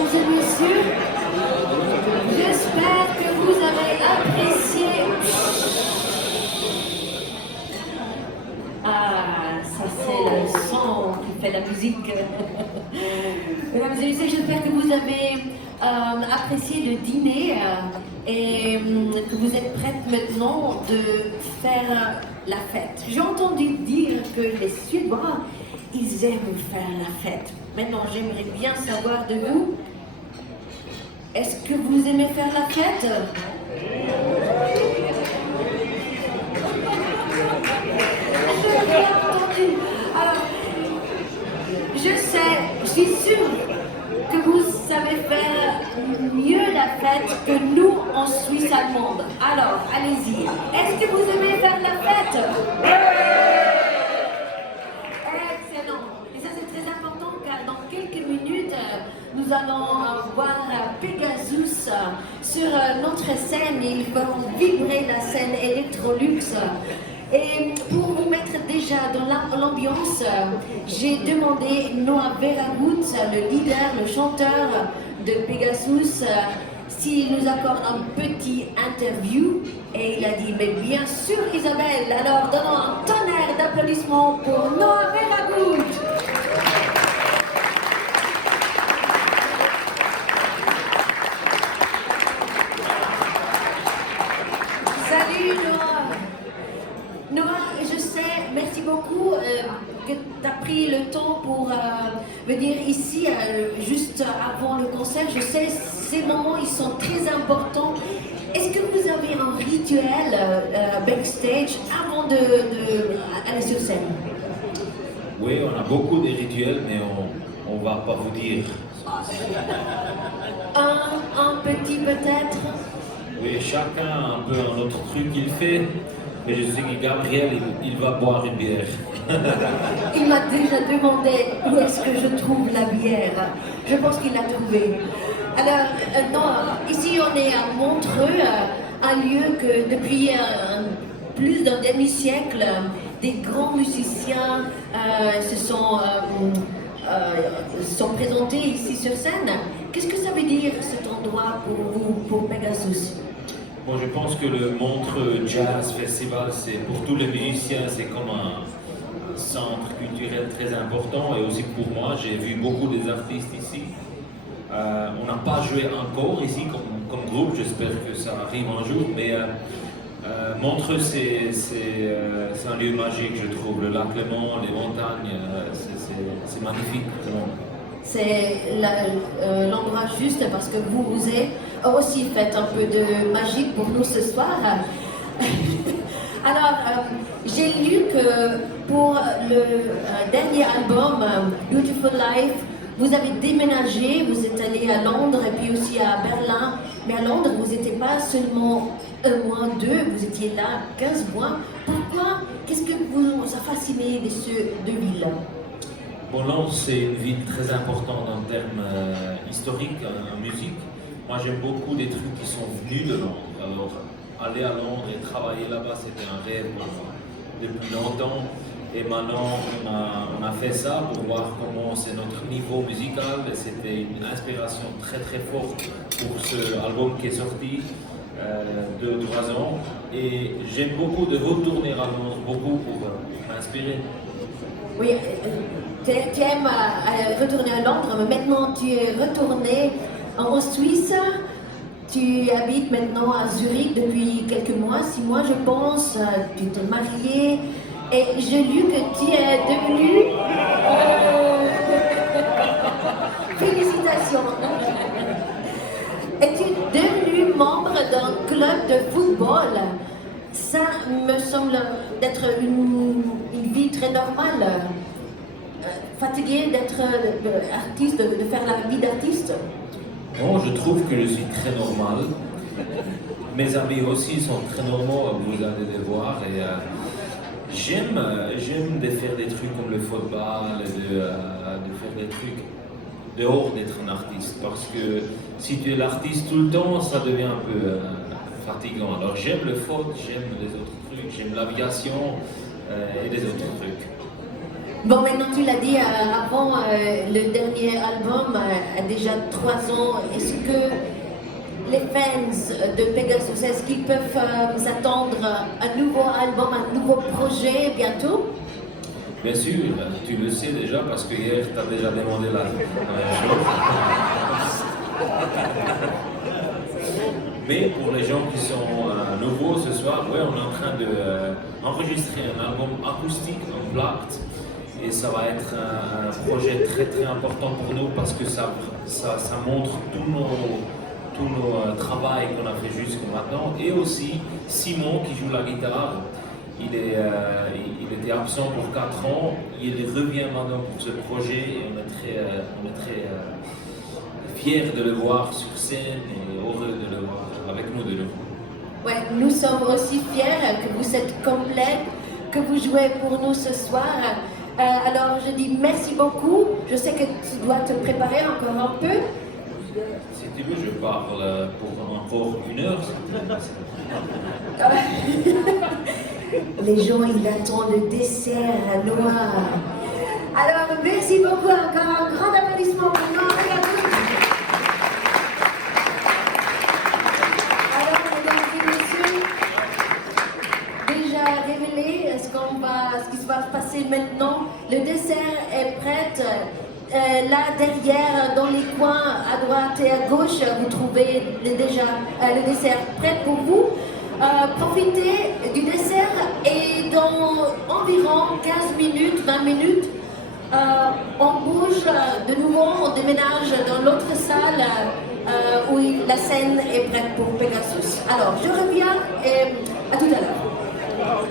Mesdames et messieurs, j'espère que vous avez apprécié. Ah, ça c'est le son qui fait la musique. Mesdames et messieurs, j'espère que vous avez apprécié le dîner et que vous êtes prêtes maintenant de faire la fête. J'ai entendu dire que les Suédois, ils aiment faire la fête. Maintenant, j'aimerais bien savoir de vous, est-ce que vous aimez faire la fête? J'ai bien entendu. Alors, je sais, je suis sûre que vous savez faire mieux la fête que nous en Suisse allemande. Alors, allez-y. Est-ce que vous aimez faire la fête? Excellent. Et ça, c'est très important car dans quelques minutes, nous allons voir Pegasus sur notre scène et ils vont vibrer la scène Electrolux. Et pour vous mettre déjà dans l'ambiance, j'ai demandé Noah Veragut, le leader, le chanteur de Pegasus, s'il nous accorde un petit interview. Et il a dit, mais bien sûr Isabelle, alors donnons un tonnerre d'applaudissements pour Noah Veragut. Salut Noah. Noah, je sais, merci beaucoup que tu as pris le temps pour venir ici juste avant le concert. Je sais, ces moments, ils sont très importants. Est-ce que vous avez un rituel backstage avant d'aller sur scène? Oui, on a beaucoup de rituels, mais on ne va pas vous dire. Un petit peut-être? Oui, chacun a un peu un autre truc qu'il fait. Mais je sais que Gabriel, il va boire une bière. Il m'a déjà demandé où est-ce que je trouve la bière. Je pense qu'il l'a trouvée. Alors, non, ici on est à Montreux, un lieu que depuis plus d'un demi-siècle, des grands musiciens sont présentés ici sur scène. Qu'est-ce que ça veut dire cet endroit pour vous, pour Pegasus? Bon, je pense que le Montreux Jazz Festival, c'est pour tous les musiciens, c'est comme un centre culturel très important. Et aussi pour moi, j'ai vu beaucoup des artistes ici. On n'a pas joué encore ici comme groupe, j'espère que ça arrive un jour. Mais Montreux, c'est un lieu magique, je trouve. Le lac Léman, les montagnes, c'est magnifique. C'est l'endroit juste parce que vous avez aussi fait un peu de magie pour nous ce soir. Alors, j'ai lu que pour le dernier album, Beautiful Life, vous avez déménagé, vous êtes allé à Londres et puis aussi à Berlin. Mais à Londres, vous n'étiez pas seulement un mois, deux, vous étiez là 15 mois. Pourquoi? Qu'est-ce que vous a fasciné de ces deux villes? Bon, Londres, c'est une ville très importante en termes historiques, en musique. Moi, j'aime beaucoup les trucs qui sont venus de Londres. Alors, aller à Londres et travailler là-bas, c'était un rêve pour moi depuis longtemps. Et maintenant, on a fait ça pour voir comment c'est notre niveau musical. Et c'était une inspiration très très forte pour ce album qui est sorti 2-3 ans. Et j'aime beaucoup de retourner à Londres, beaucoup pour m'inspirer. Oui, tu aimes retourner à Londres, mais maintenant tu es retourné en Suisse. Tu habites maintenant à Zurich depuis quelques mois, 6 mois je pense. Tu t'es marié et j'ai lu que tu es devenu... Félicitations. Es-tu devenu membre d'un club de football? Ça me semble d'être une vie très normale. Fatigué d'être artiste, de faire la vie d'artiste? Non, je trouve que je suis très normal. Mes amis aussi sont très normaux, vous allez les voir. Et j'aime de faire des trucs comme le football, de faire des trucs dehors d'être un artiste. Parce que si tu es l'artiste tout le temps, ça devient un peu fatigant. Alors j'aime le foot, j'aime les autres trucs, j'aime l'aviation et les autres trucs. Bon, maintenant tu l'as dit avant, le dernier album a déjà 3 ans. Est-ce que les fans de Pegasus, est-ce qu'ils peuvent s'attendre à un nouveau album, un nouveau projet bientôt? Bien sûr, tu le sais déjà parce que hier tu as déjà demandé la même chose. Mais pour les gens qui sont nouveaux ce soir, ouais, on est en train d'enregistrer un album acoustique, unplugged. Et ça va être un projet très très important pour nous parce que ça montre tout nos travail qu'on a fait jusqu'à maintenant. Et aussi Simon qui joue la guitare, il était absent pour 4 ans, il revient maintenant pour ce projet et on est très fiers de le voir sur scène et heureux de le voir avec nous de nouveau. Ouais, nous sommes aussi fiers que vous êtes complète, que vous jouez pour nous ce soir. Alors je dis merci beaucoup. Je sais que tu dois te préparer encore un peu. Si tu veux, je parle pour encore 1 heure. Les gens, ils attendent le dessert noir. Alors merci beaucoup. Encore un grand applaudissement pour nous. Alors, mesdames et messieurs, déjà révélé ce qui se va passer maintenant. Le dessert est prêt. Là derrière, dans les coins, à droite et à gauche, vous trouvez déjà le dessert prêt pour vous. Profitez du dessert et dans environ 15 minutes, 20 minutes, on bouge de nouveau, on déménage dans l'autre salle où la scène est prête pour Pegasus. Alors, je reviens et à tout à l'heure.